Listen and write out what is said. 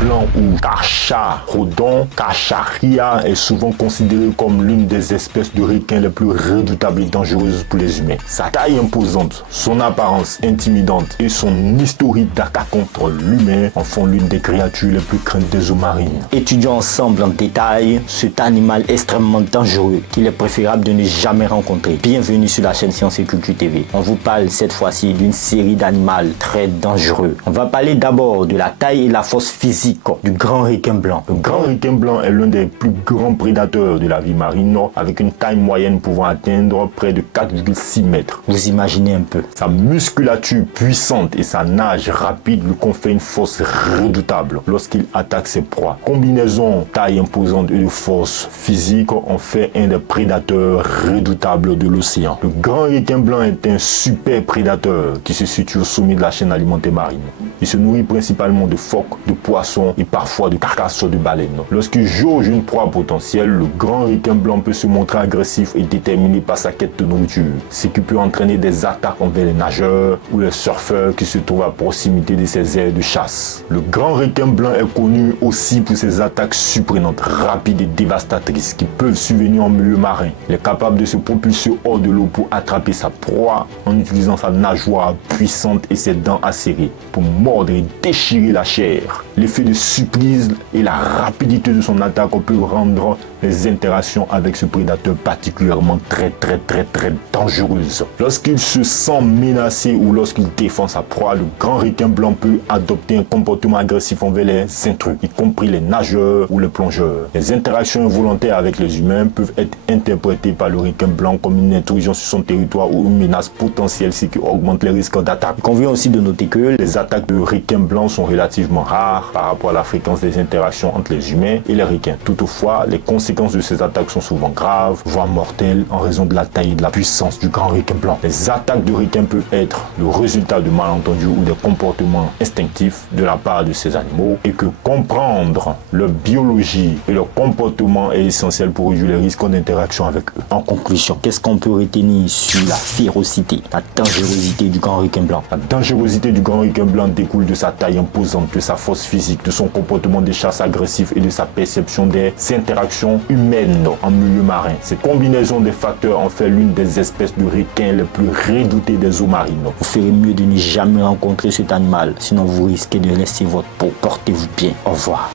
blanc ou cachalodon, Cacharrhia est souvent considéré comme l'une des espèces de requins les plus redoutables et dangereuses pour les humains. Sa taille imposante, son apparence intimidante et son historique d'attaque contre l'humain en font l'une des créatures les plus craintes des eaux marines. Étudions ensemble en détail cet animal extrêmement dangereux qu'il est préférable de ne jamais rencontrer. Bienvenue sur la chaîne Science et Culture TV. On vous parle cette fois-ci d'une série d'animaux très dangereux. On va parler d'abord de la taille et la force physique du grand requin blanc. Le grand requin blanc est l'un des plus grands prédateurs de la vie marine, avec une taille moyenne pouvant atteindre près de 4,6 mètres. Vous imaginez un peu. Sa musculature puissante et sa nage rapide lui confèrent une force redoutable lorsqu'il attaque ses proies. Combinaison taille imposante et de force physique en fait un des prédateurs redoutables de l'océan. Le grand requin blanc est un super prédateur qui se situe au sommet de la chaîne alimentaire marine. Il se nourrit principalement de phoques, de poissons et parfois de carcasses de baleines. Lorsqu'il jauge une proie potentielle, le grand requin blanc peut se montrer agressif et déterminé par sa quête de nourriture, ce qui peut entraîner des attaques envers les nageurs ou les surfeurs qui se trouvent à proximité de ses aires de chasse. Le grand requin blanc est connu aussi pour ses attaques surprenantes, rapides et dévastatrices qui peuvent survenir en milieu marin. Il est capable de se propulser hors de l'eau pour attraper sa proie en utilisant sa nageoire puissante et ses dents acérées pour mordre et déchirer la chair. L'effet de surprise et la rapidité de son attaque peut rendre les interactions avec ce prédateur particulièrement très dangereuses. Lorsqu'il se sent menacé ou lorsqu'il défend sa proie, le grand requin blanc peut adopter un comportement agressif envers les intrus, y compris les nageurs ou les plongeurs. Les interactions involontaires avec les humains peuvent être interprétées par le requin blanc comme une intrusion sur son territoire ou une menace potentielle, ce qui augmente les risques d'attaque. Il convient aussi de noter que les attaques de requins blancs sont relativement rares par rapport à la fréquence des interactions entre les humains et les requins. Toutefois, les conséquences de ces attaques sont souvent graves, voire mortelles, en raison de la taille et de la puissance du grand requin blanc. Les attaques de requins peuvent être le résultat de malentendus ou des comportements instinctifs de la part de ces animaux, et que comprendre leur biologie et leur comportement est essentiel pour réduire les risques d'interaction avec eux. En conclusion, qu'est-ce qu'on peut retenir sur la férocité, la dangerosité du grand requin blanc? La dangerosité du grand requin blanc découle de sa taille imposante, de sa force physique, de son comportement de chasse agressif et de sa perception des interactions humaines en milieu marin. Cette combinaison des facteurs en fait l'une des espèces de requins les plus redoutées des eaux marines. Vous ferez mieux de ne jamais rencontrer cet animal, sinon vous risquez de laisser votre peau. Portez-vous bien. Au revoir.